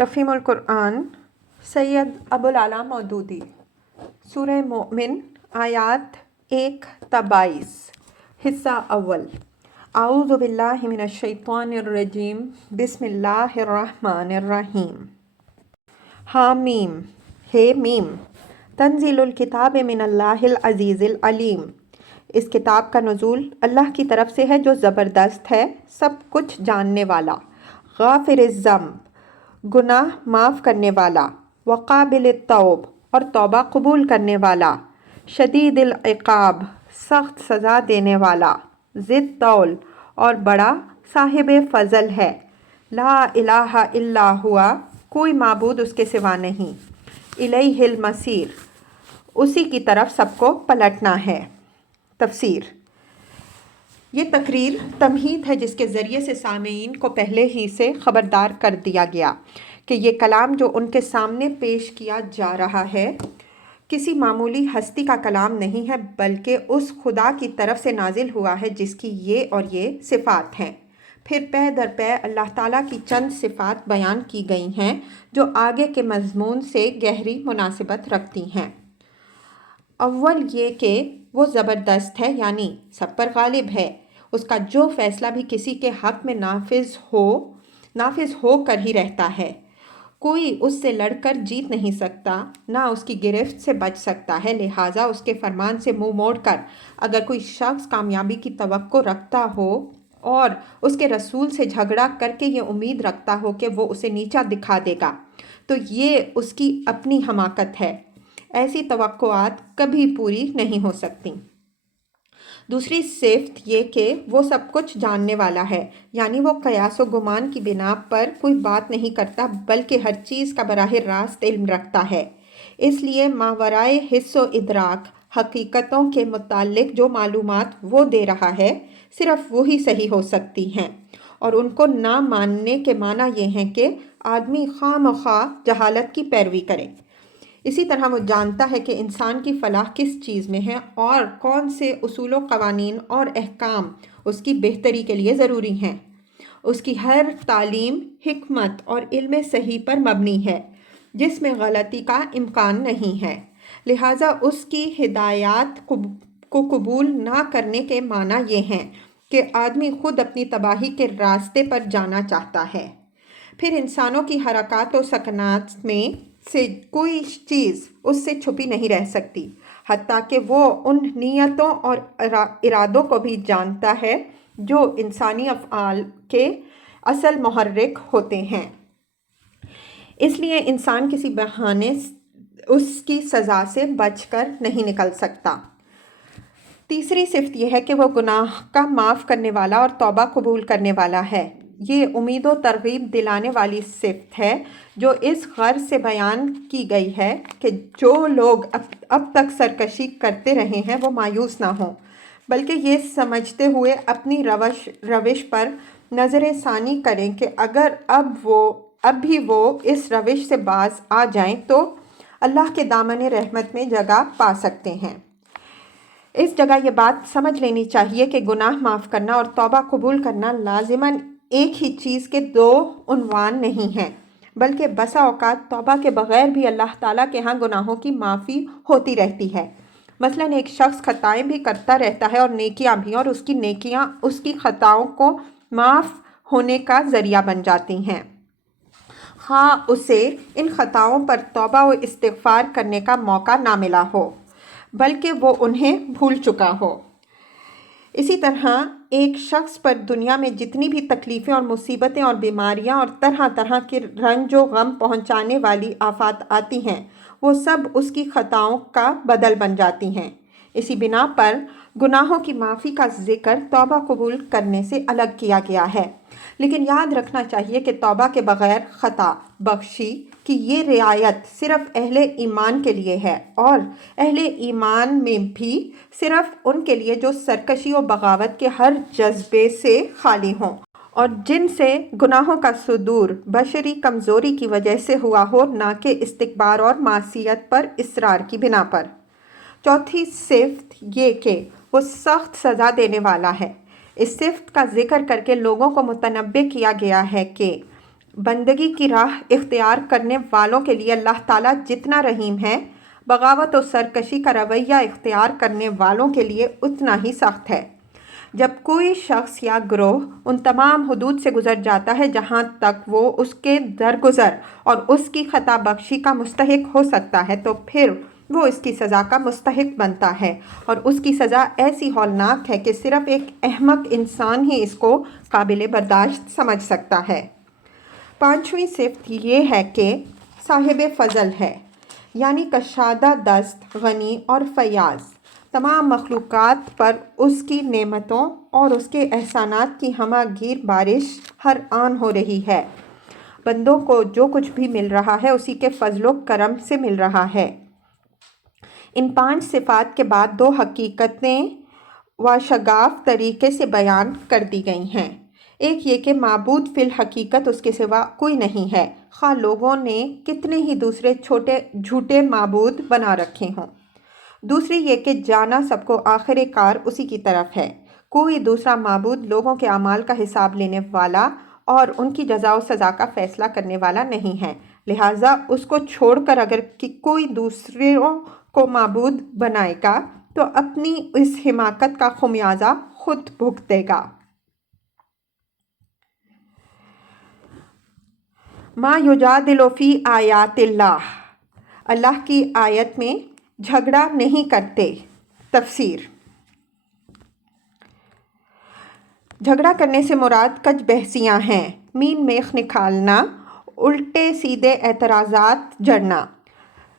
تفہیم القرآن سید ابوالعلا مودودی سورہ مومن آیات 1 تا 22 حصہ اول اعوذ باللہ من الشیطان الرجیم بسم اللہ الرحمن الرحیم حامیم ہے میم تنزیل الکتاب من اللہ العزیز العلیم۔ اس کتاب کا نزول اللہ کی طرف سے ہے جو زبردست ہے، سب کچھ جاننے والا، غافر الذنب گناہ معاف کرنے والا، وقابل التوب اور توبہ قبول کرنے والا، شدید العقاب سخت سزا دینے والا، ذی الطول اور بڑا صاحب فضل ہے، لا الہ الا ہوا کوئی معبود اس کے سوا نہیں، الیہ المصیر اسی کی طرف سب کو پلٹنا ہے۔ تفسیر۔ یہ تقریر تمہید ہے جس کے ذریعے سے سامعین کو پہلے ہی سے خبردار کر دیا گیا کہ یہ کلام جو ان کے سامنے پیش کیا جا رہا ہے کسی معمولی ہستی کا کلام نہیں ہے، بلکہ اس خدا کی طرف سے نازل ہوا ہے جس کی یہ اور یہ صفات ہیں۔ پھر پے در پے اللہ تعالیٰ کی چند صفات بیان کی گئی ہیں جو آگے کے مضمون سے گہری مناسبت رکھتی ہیں۔ اول یہ کہ وہ زبردست ہے، یعنی سب پر غالب ہے، اس کا جو فیصلہ بھی کسی کے حق میں نافذ ہو کر ہی رہتا ہے، کوئی اس سے لڑ کر جیت نہیں سکتا، نہ اس کی گرفت سے بچ سکتا ہے، لہٰذا اس کے فرمان سے منہ موڑ کر اگر کوئی شخص کامیابی کی توقع رکھتا ہو اور اس کے رسول سے جھگڑا کر کے یہ امید رکھتا ہو کہ وہ اسے نیچا دکھا دے گا تو یہ اس کی اپنی حماقت ہے، ایسی توقعات کبھی پوری نہیں ہو سکتی۔ دوسری صفت یہ کہ وہ سب کچھ جاننے والا ہے، یعنی وہ قیاس و گمان کی بنا پر کوئی بات نہیں کرتا بلکہ ہر چیز کا براہ راست علم رکھتا ہے، اس لیے ماورائے حس و ادراک حقیقتوں کے متعلق جو معلومات وہ دے رہا ہے صرف وہی صحیح ہو سکتی ہیں، اور ان کو نہ ماننے کے معنی یہ ہیں کہ آدمی خواہ مخواہ جہالت کی پیروی کرے۔ اسی طرح وہ جانتا ہے کہ انسان کی فلاح کس چیز میں ہے اور کون سے اصول و قوانین اور احکام اس کی بہتری کے لیے ضروری ہیں۔ اس کی ہر تعلیم حکمت اور علم صحیح پر مبنی ہے جس میں غلطی کا امکان نہیں ہے، لہٰذا اس کی ہدایات کو قبول نہ کرنے کے معنی یہ ہیں کہ آدمی خود اپنی تباہی کے راستے پر جانا چاہتا ہے۔ پھر انسانوں کی حرکات و سکنات میں سے کوئی چیز اس سے چھپی نہیں رہ سکتی، حتیٰ کہ وہ ان نیتوں اور ارادوں کو بھی جانتا ہے جو انسانی افعال کے اصل محرک ہوتے ہیں، اس لیے انسان کسی بہانے اس کی سزا سے بچ کر نہیں نکل سکتا۔ تیسری صفت یہ ہے کہ وہ گناہ کا معاف کرنے والا اور توبہ قبول کرنے والا ہے۔ یہ امید و ترغیب دلانے والی صفت ہے جو اس غرض سے بیان کی گئی ہے کہ جو لوگ اب تک سرکشی کرتے رہے ہیں وہ مایوس نہ ہوں، بلکہ یہ سمجھتے ہوئے اپنی روش پر نظر ثانی کریں کہ اگر اب بھی وہ اس روش سے باز آ جائیں تو اللہ کے دامن رحمت میں جگہ پا سکتے ہیں۔ اس جگہ یہ بات سمجھ لینی چاہیے کہ گناہ معاف کرنا اور توبہ قبول کرنا لازماً ایک ہی چیز کے دو عنوان نہیں ہیں، بلکہ بسا اوقات توبہ کے بغیر بھی اللہ تعالیٰ کے ہاں گناہوں کی معافی ہوتی رہتی ہے۔ مثلاً ایک شخص خطائیں بھی کرتا رہتا ہے اور نیکیاں بھی، اور اس کی نیکیاں اس کی خطاؤں کو معاف ہونے کا ذریعہ بن جاتی ہیں، خواہ اسے ان خطاؤں پر توبہ و استغفار کرنے کا موقع نہ ملا ہو بلکہ وہ انہیں بھول چکا ہو۔ اسی طرح ایک شخص پر دنیا میں جتنی بھی تکلیفیں اور مصیبتیں اور بیماریاں اور طرح طرح کے رنج و غم پہنچانے والی آفات آتی ہیں، وہ سب اس کی خطاؤں کا بدل بن جاتی ہیں۔ اسی بنا پر گناہوں کی معافی کا ذکر توبہ قبول کرنے سے الگ کیا گیا ہے، لیکن یاد رکھنا چاہیے کہ توبہ کے بغیر خطا بخشی کی یہ رعایت صرف اہل ایمان کے لیے ہے، اور اہل ایمان میں بھی صرف ان کے لیے جو سرکشی و بغاوت کے ہر جذبے سے خالی ہوں اور جن سے گناہوں کا صدور بشری کمزوری کی وجہ سے ہوا ہو، نہ کہ استکبار اور معصیت پر اصرار کی بنا پر۔ چوتھی صفت یہ کہ وہ سخت سزا دینے والا ہے۔ اس صفت کا ذکر کر کے لوگوں کو متنبہ کیا گیا ہے کہ بندگی کی راہ اختیار کرنے والوں کے لیے اللہ تعالیٰ جتنا رحیم ہے، بغاوت و سرکشی کا رویہ اختیار کرنے والوں کے لیے اتنا ہی سخت ہے۔ جب کوئی شخص یا گروہ ان تمام حدود سے گزر جاتا ہے جہاں تک وہ اس کے درگزر اور اس کی خطا بخشی کا مستحق ہو سکتا ہے، تو پھر وہ اس کی سزا کا مستحق بنتا ہے، اور اس کی سزا ایسی ہولناک ہے کہ صرف ایک احمق انسان ہی اس کو قابل برداشت سمجھ سکتا ہے۔ پانچویں صفت یہ ہے کہ صاحب فضل ہے، یعنی کشادہ دست، غنی اور فیاض۔ تمام مخلوقات پر اس کی نعمتوں اور اس کے احسانات کی ہمہ گیر بارش ہر آن ہو رہی ہے۔ بندوں کو جو کچھ بھی مل رہا ہے اسی کے فضل و کرم سے مل رہا ہے۔ ان پانچ صفات کے بعد دو حقیقتیں واشگاف طریقے سے بیان کر دی گئی ہیں۔ ایک یہ کہ معبود فی الحقیقت اس کے سوا کوئی نہیں ہے، خواہ لوگوں نے کتنے ہی دوسرے جھوٹے معبود بنا رکھے ہوں۔ دوسری یہ کہ جانا سب کو آخر کار اسی کی طرف ہے۔ کوئی دوسرا معبود لوگوں کے اعمال کا حساب لینے والا اور ان کی جزا و سزا کا فیصلہ کرنے والا نہیں ہے، لہٰذا اس کو چھوڑ کر اگر کوئی دوسروں کو معبود بنائے گا تو اپنی اس حماقت کا خمیازہ خود بھگتے گا۔ ما یجادل فی آیات اللہ، اللہ کی آیت میں جھگڑا نہیں کرتے۔ تفسیر۔ جھگڑا کرنے سے مراد کج بحثیاں ہیں، مین میخ نکالنا، الٹے سیدھے اعتراضات جڑنا،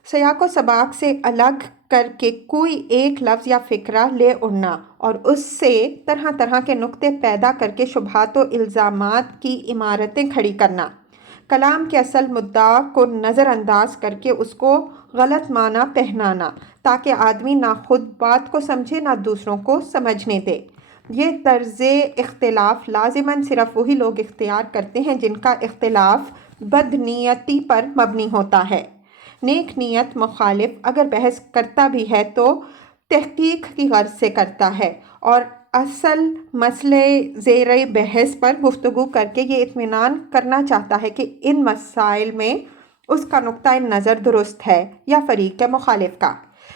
سیاق و سباق سے الگ کر کے کوئی ایک لفظ یا فقرہ لے اڑنا اور اس سے طرح طرح کے نکتے پیدا کر کے شبہات و الزامات کی عمارتیں کھڑی کرنا، کلام کے اصل مدعا کو نظر انداز کر کے اس کو غلط معنی پہنانا تاکہ آدمی نہ خود بات کو سمجھے نہ دوسروں کو سمجھنے دے۔ یہ طرز اختلاف لازماً صرف وہی لوگ اختیار کرتے ہیں جن کا اختلاف بدنیتی پر مبنی ہوتا ہے۔ نیک نیت مخالف اگر بحث کرتا بھی ہے تو تحقیق کی غرض سے کرتا ہے اور اصل مسئلے زیر بحث پر گفتگو کر کے یہ اطمینان کرنا چاہتا ہے کہ ان مسائل میں اس کا نقطۂ نظر درست ہے یا فریق کے مخالف کا۔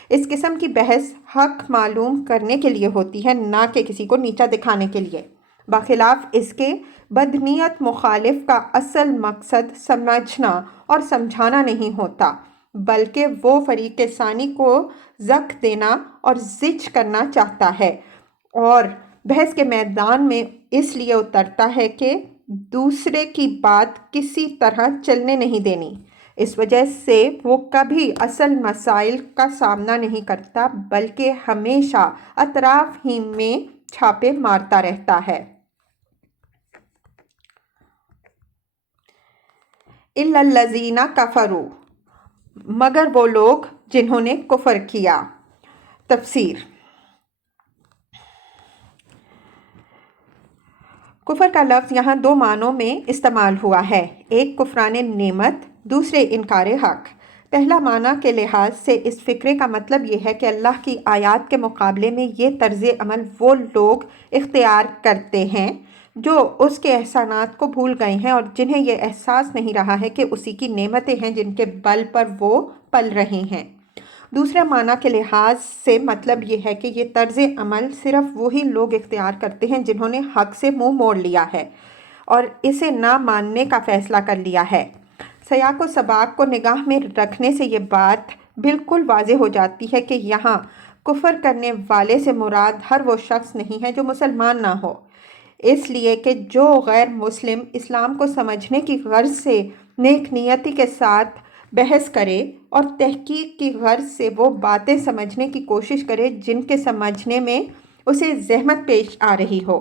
اس قسم کی بحث حق معلوم کرنے کے لیے ہوتی ہے، نہ کہ کسی کو نیچا دکھانے کے لیے۔ بخلاف اس کے بدنیت مخالف کا اصل مقصد سمجھنا اور سمجھانا نہیں ہوتا، بلکہ وہ فریق ثانی کو زک دینا اور زج کرنا چاہتا ہے، اور بحث کے میدان میں اس لیے اترتا ہے کہ دوسرے کی بات کسی طرح چلنے نہیں دینی۔ اس وجہ سے وہ کبھی اصل مسائل کا سامنا نہیں کرتا بلکہ ہمیشہ اطراف ہی میں چھاپے مارتا رہتا ہے۔ اِلَّا الَّذِينَ كَفَرُوا، مگر وہ لوگ جنہوں نے کفر کیا۔ تفسیر۔ کفر کا لفظ یہاں دو معنوں میں استعمال ہوا ہے، ایک کفران نعمت، دوسرے انکار حق۔ پہلا معنی کے لحاظ سے اس فقرے کا مطلب یہ ہے کہ اللہ کی آیات کے مقابلے میں یہ طرز عمل وہ لوگ اختیار کرتے ہیں جو اس کے احسانات کو بھول گئے ہیں اور جنہیں یہ احساس نہیں رہا ہے کہ اسی کی نعمتیں ہیں جن کے بل پر وہ پل رہے ہیں۔ دوسرے معنی کے لحاظ سے مطلب یہ ہے کہ یہ طرز عمل صرف وہی لوگ اختیار کرتے ہیں جنہوں نے حق سے منہ موڑ لیا ہے اور اسے نہ ماننے کا فیصلہ کر لیا ہے۔ سیاق و سباق کو نگاہ میں رکھنے سے یہ بات بالکل واضح ہو جاتی ہے کہ یہاں کفر کرنے والے سے مراد ہر وہ شخص نہیں ہے جو مسلمان نہ ہو، اس لیے کہ جو غیر مسلم اسلام کو سمجھنے کی غرض سے نیک نیتی کے ساتھ بحث کرے اور تحقیق کی غرض سے وہ باتیں سمجھنے کی کوشش کرے جن کے سمجھنے میں اسے زحمت پیش آ رہی ہو،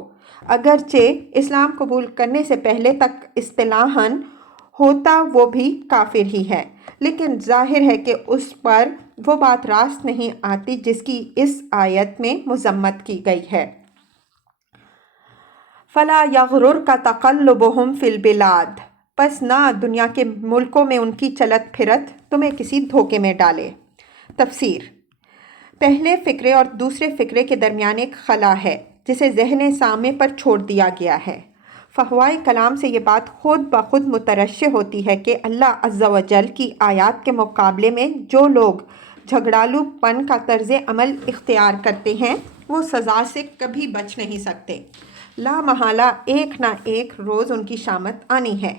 اگرچہ اسلام قبول کرنے سے پہلے تک اصطلاحاً ہوتا وہ بھی کافر ہی ہے، لیکن ظاہر ہے کہ اس پر وہ بات راست نہیں آتی جس کی اس آیت میں مذمت کی گئی ہے۔ فَلَا يَغْرُرْكَ تَقَلُّبُهُمْ فِي الْبِلَادِ، پس نہ دنیا کے ملکوں میں ان کی چلت پھرت تمہیں کسی دھوکے میں ڈالے۔ تفسیر۔ پہلے فقرے اور دوسرے فقرے کے درمیان ایک خلا ہے جسے ذہن سامع پر چھوڑ دیا گیا ہے۔ فہوائے کلام سے یہ بات خود بخود مترشح ہوتی ہے کہ اللہ عز و جل کی آیات کے مقابلے میں جو لوگ جھگڑالو پن کا طرز عمل اختیار کرتے ہیں وہ سزا سے کبھی بچ نہیں سکتے۔ لا محالہ ایک نہ ایک روز ان کی شامت آنی ہے۔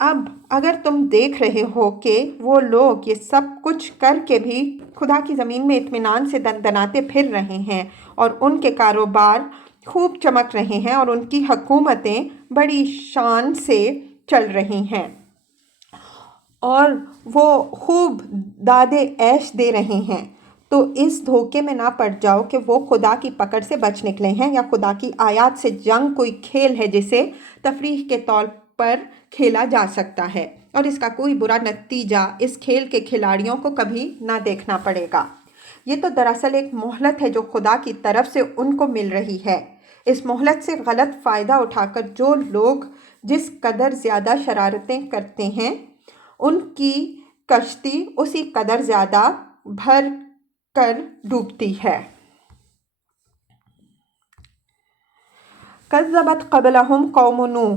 اب اگر تم دیکھ رہے ہو کہ وہ لوگ یہ سب کچھ کر کے بھی خدا کی زمین میں اطمینان سے دندناتے پھر رہے ہیں اور ان کے کاروبار خوب چمک رہے ہیں اور ان کی حکومتیں بڑی شان سے چل رہی ہیں اور وہ خوب دادے عیش دے رہے ہیں، تو اس دھوکے میں نہ پڑ جاؤ کہ وہ خدا کی پکڑ سے بچ نکلے ہیں یا خدا کی آیات سے جنگ کوئی کھیل ہے جسے تفریح کے طور پر کھیلا جا سکتا ہے اور اس کا کوئی برا نتیجہ اس کھیل کے کھلاڑیوں کو کبھی نہ دیکھنا پڑے گا۔ یہ تو دراصل ایک مہلت ہے جو خدا کی طرف سے ان کو مل رہی ہے۔ اس مہلت سے غلط فائدہ اٹھا کر جو لوگ جس قدر زیادہ شرارتیں کرتے ہیں ان کی کشتی اسی قدر زیادہ بھر کر ڈوبتی ہے۔ کذبت قبلہم قوم نوح،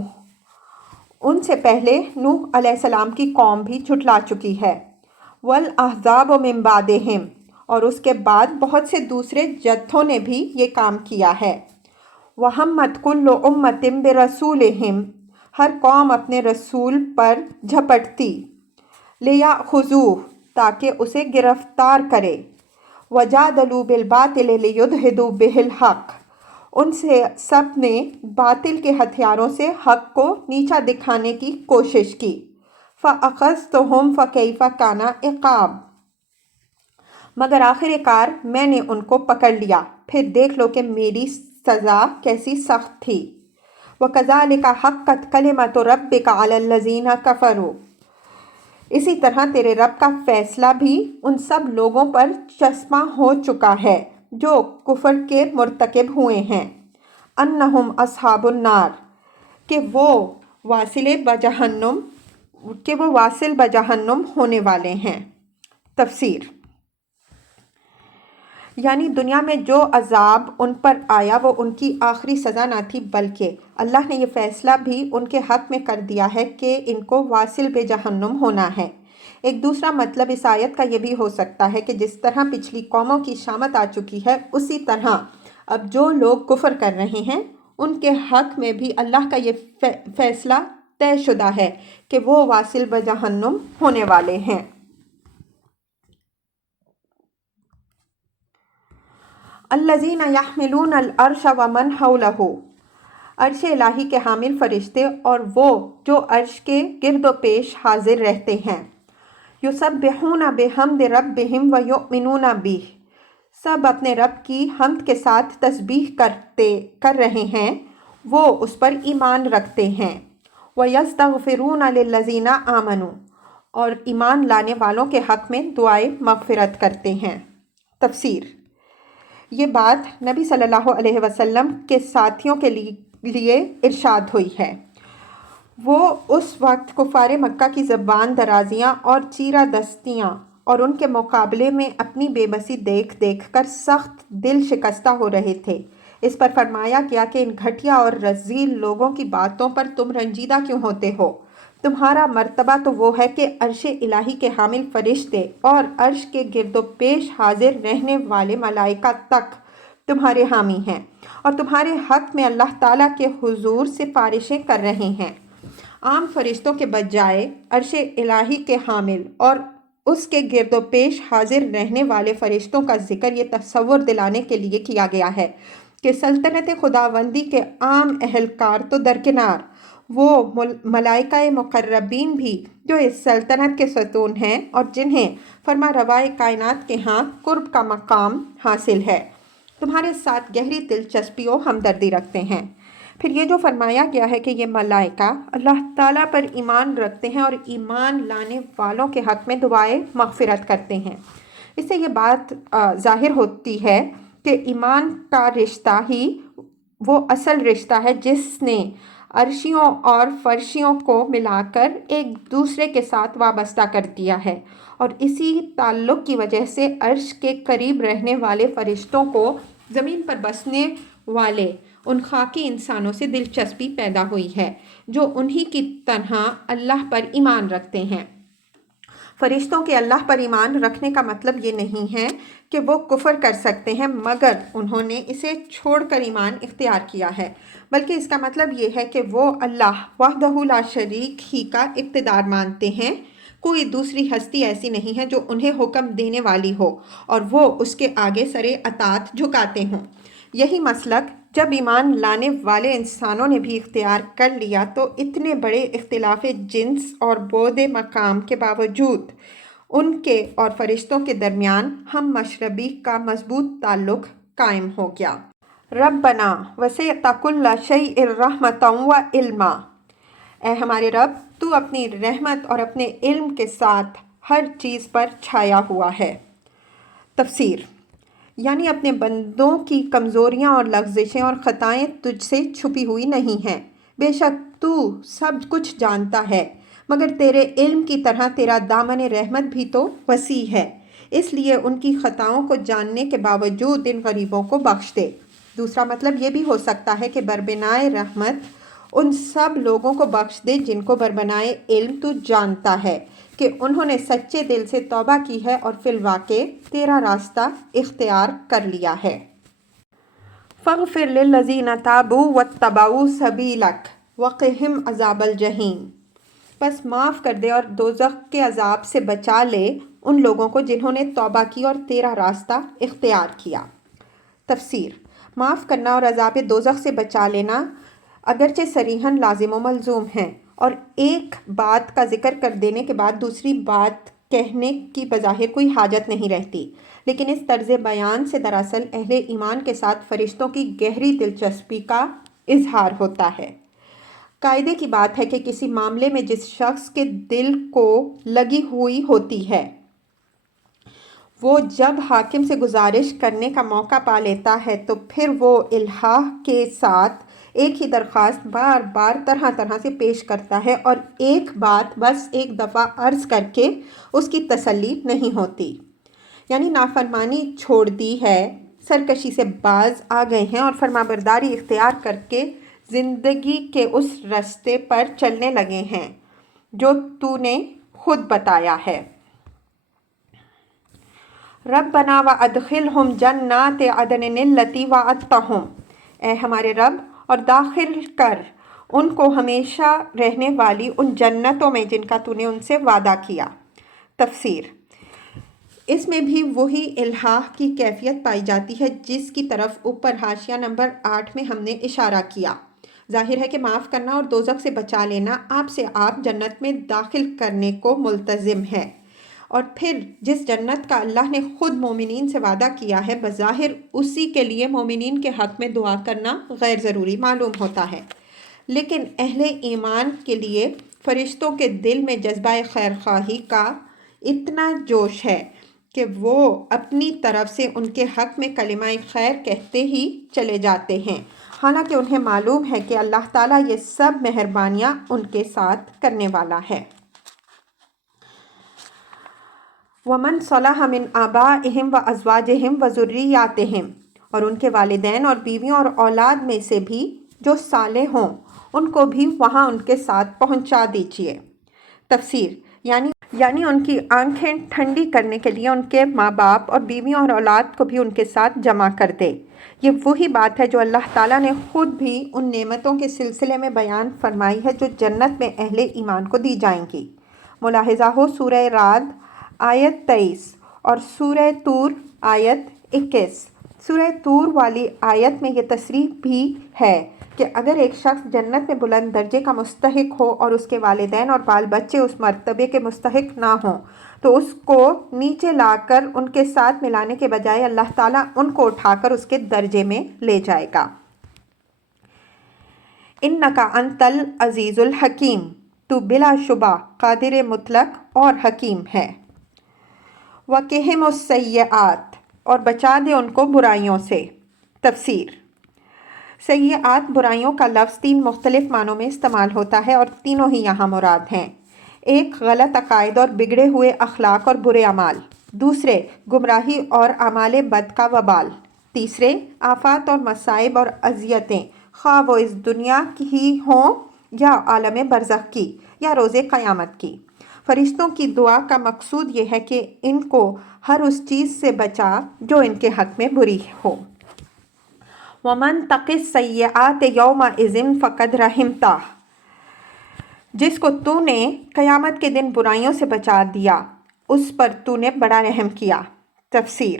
ان سے پہلے نوح علیہ السلام کی قوم بھی جھٹلا چکی ہے۔ والاحزاب من بعدہم، اور اس کے بعد بہت سے دوسرے جتھوں نے بھی یہ کام کیا ہے۔ وہمت کل امۃ برسولہم، ہر قوم اپنے رسول پر جھپٹتی، لیأخذوہ، تاکہ اسے گرفتار کرے، وجادلوا بالباطل لیدحضوا بہ الحق، ان سے سب نے باطل کے ہتھیاروں سے حق کو نیچا دکھانے کی کوشش کی۔ فَأَخَذْتُهُمْ فَكَيْفَ كَانَ عِقَابِ، مگر آخر کار میں نے ان کو پکڑ لیا، پھر دیکھ لو کہ میری سزا کیسی سخت تھی۔ وَكَذَلِكَ حَقَّتْ كَلِمَةُ رَبِّكَ عَلَى الَّذِينَ كَفَرُوا، اسی طرح تیرے رب کا فیصلہ بھی ان سب لوگوں پر چسپاں ہو چکا ہے جو کفر کے مرتکب ہوئے ہیں۔ انہم اصحاب النار، کہ وہ واصل بجہنم ہونے والے ہیں۔ تفسیر: یعنی دنیا میں جو عذاب ان پر آیا وہ ان کی آخری سزا نہ تھی، بلکہ اللہ نے یہ فیصلہ بھی ان کے حق میں کر دیا ہے کہ ان کو واصل بے جہنم ہونا ہے۔ ایک دوسرا مطلب اس آیت کا یہ بھی ہو سکتا ہے کہ جس طرح پچھلی قوموں کی شامت آ چکی ہے، اسی طرح اب جو لوگ کفر کر رہے ہیں ان کے حق میں بھی اللہ کا یہ فیصلہ طے شدہ ہے کہ وہ واصل بے جہنم ہونے والے ہیں۔ الذین یحملون العرش ومن حولہ، عرش الہی کے حامل فرشتے اور وہ جو عرش کے گرد و پیش حاضر رہتے ہیں۔ یسبحون بحمد ربہم ویؤمنون بہ، سب اپنے رب کی حمد کے ساتھ تسبیح کر رہے ہیں، وہ اس پر ایمان رکھتے ہیں۔ ویستغفرون للذین آمنوا، اور ایمان لانے والوں کے حق میں دعائے مغفرت کرتے ہیں۔ تفسیر: یہ بات نبی صلی اللہ علیہ وسلم کے ساتھیوں کے لیے ارشاد ہوئی ہے۔ وہ اس وقت کفار مکہ کی زبان درازیاں اور چیرہ دستیاں اور ان کے مقابلے میں اپنی بے بسی دیکھ دیکھ کر سخت دل شکستہ ہو رہے تھے۔ اس پر فرمایا گیا کہ ان گھٹیا اور رذیل لوگوں کی باتوں پر تم رنجیدہ کیوں ہوتے ہو؟ تمہارا مرتبہ تو وہ ہے کہ عرش الہی کے حامل فرشتے اور عرش کے گرد و پیش حاضر رہنے والے ملائکہ تک تمہارے حامی ہیں اور تمہارے حق میں اللہ تعالیٰ کے حضور سفارشیں کر رہے ہیں۔ عام فرشتوں کے بجائے عرش الہی کے حامل اور اس کے گرد و پیش حاضر رہنے والے فرشتوں کا ذکر یہ تصور دلانے کے لیے کیا گیا ہے کہ سلطنت خداوندی کے عام اہلکار تو درکنار، وہ ملائکہ مقربین بھی جو اس سلطنت کے ستون ہیں اور جنہیں فرما روائے کائنات کے ہاں قرب کا مقام حاصل ہے، تمہارے ساتھ گہری دلچسپی و ہمدردی رکھتے ہیں۔ پھر یہ جو فرمایا گیا ہے کہ یہ ملائکہ اللہ تعالیٰ پر ایمان رکھتے ہیں اور ایمان لانے والوں کے حق میں دعائے مغفرت کرتے ہیں، اس سے یہ بات ظاہر ہوتی ہے کہ ایمان کا رشتہ ہی وہ اصل رشتہ ہے جس نے عرشیوں اور فرشیوں کو ملا کر ایک دوسرے کے ساتھ وابستہ کر دیا ہے، اور اسی تعلق کی وجہ سے عرش کے قریب رہنے والے فرشتوں کو زمین پر بسنے والے ان خاکی انسانوں سے دلچسپی پیدا ہوئی ہے جو انہی کی طرح اللہ پر ایمان رکھتے ہیں۔ فرشتوں کے اللہ پر ایمان رکھنے کا مطلب یہ نہیں ہے کہ وہ کفر کر سکتے ہیں مگر انہوں نے اسے چھوڑ کر ایمان اختیار کیا ہے، بلکہ اس کا مطلب یہ ہے کہ وہ اللہ وحدہ لا شریک ہی کا اقتدار مانتے ہیں۔ کوئی دوسری ہستی ایسی نہیں ہے جو انہیں حکم دینے والی ہو اور وہ اس کے آگے سر اطاعت جھکاتے ہوں۔ یہی مسلک جب ایمان لانے والے انسانوں نے بھی اختیار کر لیا تو اتنے بڑے اختلاف جنس اور بعد مقام کے باوجود ان کے اور فرشتوں کے درمیان ہم مشربی کا مضبوط تعلق قائم ہو گیا۔ ربنا وسعت کل شیء رحمۃ و علما، اے ہمارے رب تو اپنی رحمت اور اپنے علم کے ساتھ ہر چیز پر چھایا ہوا ہے۔ تفسیر یعنی اپنے بندوں کی کمزوریاں اور لغزشیں اور خطائیں تجھ سے چھپی ہوئی نہیں ہیں، بے شک تو سب کچھ جانتا ہے، مگر تیرے علم کی طرح تیرا دامن رحمت بھی تو وسیع ہے، اس لیے ان کی خطاؤں کو جاننے کے باوجود ان غریبوں کو بخش دے۔ دوسرا مطلب یہ بھی ہو سکتا ہے کہ بربنائے رحمت ان سب لوگوں کو بخش دے جن کو بربنائے علم تو جانتا ہے کہ انہوں نے سچے دل سے توبہ کی ہے اور فی الواقع تیرا راستہ اختیار کر لیا ہے۔ فاغفر للذین تابوا واتبعوا سبیلک وقہم عذاب الجحیم، پس معاف کر دے اور دوزخ کے عذاب سے بچا لے ان لوگوں کو جنہوں نے توبہ کی اور تیرا راستہ اختیار کیا۔ تفسیر معاف کرنا اور عذاب دوزخ سے بچا لینا اگرچہ صریحاً لازم و ملزوم ہیں اور ایک بات کا ذکر کر دینے کے بعد دوسری بات کہنے کی بظاہر کوئی حاجت نہیں رہتی، لیکن اس طرز بیان سے دراصل اہل ایمان کے ساتھ فرشتوں کی گہری دلچسپی کا اظہار ہوتا ہے۔ قاعدے کی بات ہے کہ کسی معاملے میں جس شخص کے دل کو لگی ہوئی ہوتی ہے وہ جب حاکم سے گزارش کرنے کا موقع پا لیتا ہے تو پھر وہ الحاح کے ساتھ ایک ہی درخواست بار بار طرح طرح سے پیش کرتا ہے اور ایک بات بس ایک دفعہ عرض کر کے اس کی تسلی نہیں ہوتی، یعنی نافرمانی چھوڑ دی ہے، سرکشی سے باز آ گئے ہیں اور فرمانبرداری اختیار کر کے زندگی کے اس رستے پر چلنے لگے ہیں جو تو نے خود بتایا ہے۔ ربنا وادخلہم جنات عدن التی وعدتہم، اے ہمارے رب اور داخل کر ان کو ہمیشہ رہنے والی ان جنتوں میں جن کا تو نے ان سے وعدہ کیا۔ تفسیر اس میں بھی وہی الحاح کی کیفیت پائی جاتی ہے جس کی طرف اوپر حاشیہ نمبر 8 میں ہم نے اشارہ کیا۔ ظاہر ہے کہ معاف کرنا اور دوزخ سے بچا لینا آپ جنت میں داخل کرنے کو ملتزم ہے، اور پھر جس جنت کا اللہ نے خود مومنین سے وعدہ کیا ہے بظاہر اسی کے لیے مومنین کے حق میں دعا کرنا غیر ضروری معلوم ہوتا ہے، لیکن اہل ایمان کے لیے فرشتوں کے دل میں جذبہ خیر خواہی کا اتنا جوش ہے کہ وہ اپنی طرف سے ان کے حق میں کلمہ خیر کہتے ہی چلے جاتے ہیں، حالانکہ انہیں معلوم ہے کہ اللہ تعالیٰ یہ سب مہربانیاں ان کے ساتھ کرنے والا ہے۔ وَمَنْ صَلَحَ مِنْ آبَائِهِمْ وَأَزْوَاجِهِمْ وَذُرِّيَّاتِهِمْ، اور ان کے والدین اور بیویوں اور اولاد میں سے بھی جو صالح ہوں ان کو بھی وہاں ان کے ساتھ پہنچا دیجیے۔ تفسیر یعنی ان کی آنکھیں ٹھنڈی کرنے کے لیے ان کے ماں باپ اور بیویوں اور اولاد کو بھی ان کے ساتھ جمع کر دے۔ یہ وہی بات ہے جو اللہ تعالیٰ نے خود بھی ان نعمتوں کے سلسلے میں بیان فرمائی ہے جو جنت میں اہل ایمان کو دی جائیں گی۔ ملاحظہ ہو سورہ رعد آیت 23 اور سورہ طور آیت 21۔ سورہ طور والی آیت میں یہ تصریح بھی ہے کہ اگر ایک شخص جنت میں بلند درجے کا مستحق ہو اور اس کے والدین اور بال بچے اس مرتبے کے مستحق نہ ہوں تو اس کو نیچے لا کر ان کے ساتھ ملانے کے بجائے اللہ تعالیٰ ان کو اٹھا کر اس کے درجے میں لے جائے گا۔ اِنَّکَ أَنْتَ الْعَزِیزُ الْحَکِیم، تو بلا شبہ قادر مطلق اور حکیم ہے۔ وَقِہِمُ السَّیِّئَاتِ، اور بچا دے ان کو برائیوں سے۔ تفسیر سیئات برائیوں کا لفظ 3 مختلف معنوں میں استعمال ہوتا ہے اور تینوں ہی یہاں مراد ہیں۔ ایک غلط عقائد اور بگڑے ہوئے اخلاق اور برے اعمال، دوسرے گمراہی اور اعمال بد کا وبال، تیسرے، آفات اور مصائب اور اذیتیں، خواہ وہ اس دنیا کی ہی ہوں یا عالم برزخ کی یا روز قیامت کی۔ فرشتوں کی دعا کا مقصود یہ ہے کہ ان کو ہر اس چیز سے بچا جو ان کے حق میں بری ہو۔ وَمَن تَقِ السَّيِّئَاتِ يَوْمَئِذٍ فَقَدْ رَحِمْتَهُ، جس کو تو نے قیامت کے دن برائیوں سے بچا دیا اس پر تو نے بڑا رحم کیا۔ تفسیر: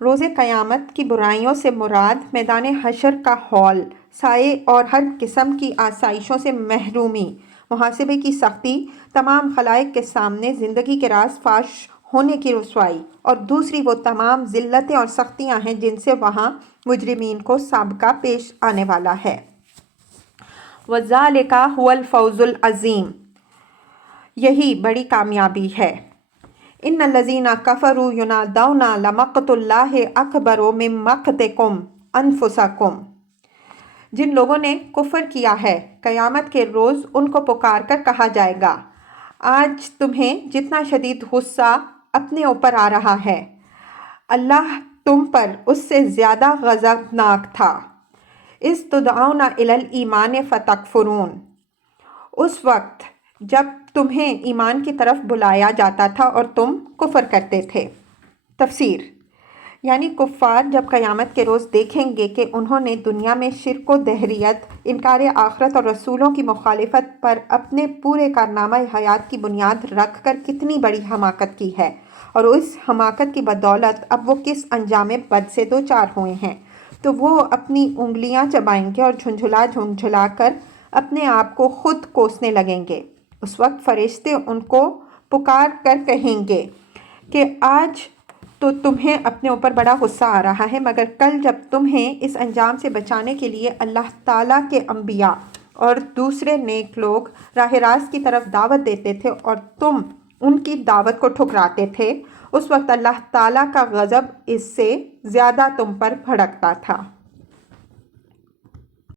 روز قیامت کی برائیوں سے مراد میدان حشر کا ہول، سائے اور ہر قسم کی آسائشوں سے محرومی، محاسبے کی سختی، تمام خلائق کے سامنے زندگی کے راز فاش ہونے کی رسوائی، اور دوسری وہ تمام ذلتیں اور سختیاں ہیں جن سے وہاں مجرمین کو سابقہ پیش آنے والا ہے۔ وَذَلِكَ هُوَ الْفَوْزُ الْعَظِيمُ، یہی بڑی کامیابی ہے۔ ان الذین کفروا ینادون لمقت اللہ اکبر من مقتکم انفسکم، جن لوگوں نے کفر کیا ہے قیامت کے روز ان کو پکار کر کہا جائے گا، آج تمہیں جتنا شدید غصہ اپنے اوپر آ رہا ہے، اللہ تم پر اس سے زیادہ غضبناک تھا۔ اذ تدعون الی الایمان فتکفرون، اس وقت جب تمہیں ایمان کی طرف بلایا جاتا تھا اور تم کفر کرتے تھے۔ تفسیر: یعنی کفار جب قیامت کے روز دیکھیں گے کہ انہوں نے دنیا میں شرک و دہریت، انکار آخرت اور رسولوں کی مخالفت پر اپنے پورے کارنامہ حیات کی بنیاد رکھ کر کتنی بڑی حماقت کی ہے، اور اس حماقت کی بدولت اب وہ کس انجام بد سے دوچار ہوئے ہیں، تو وہ اپنی انگلیاں چبائیں گے اور جھنجھلا جھنجھلا کر اپنے آپ کو خود کوسنے لگیں گے۔ اس وقت فرشتے ان کو پکار کر کہیں گے کہ آج تو تمہیں اپنے اوپر بڑا غصہ آ رہا ہے، مگر کل جب تمہیں اس انجام سے بچانے کے لیے اللہ تعالیٰ کے انبیاء اور دوسرے نیک لوگ راہ راست کی طرف دعوت دیتے تھے اور تم ان کی دعوت کو ٹھکراتے تھے، اس وقت اللہ تعالیٰ کا غضب اس سے زیادہ تم پر بھڑکتا تھا۔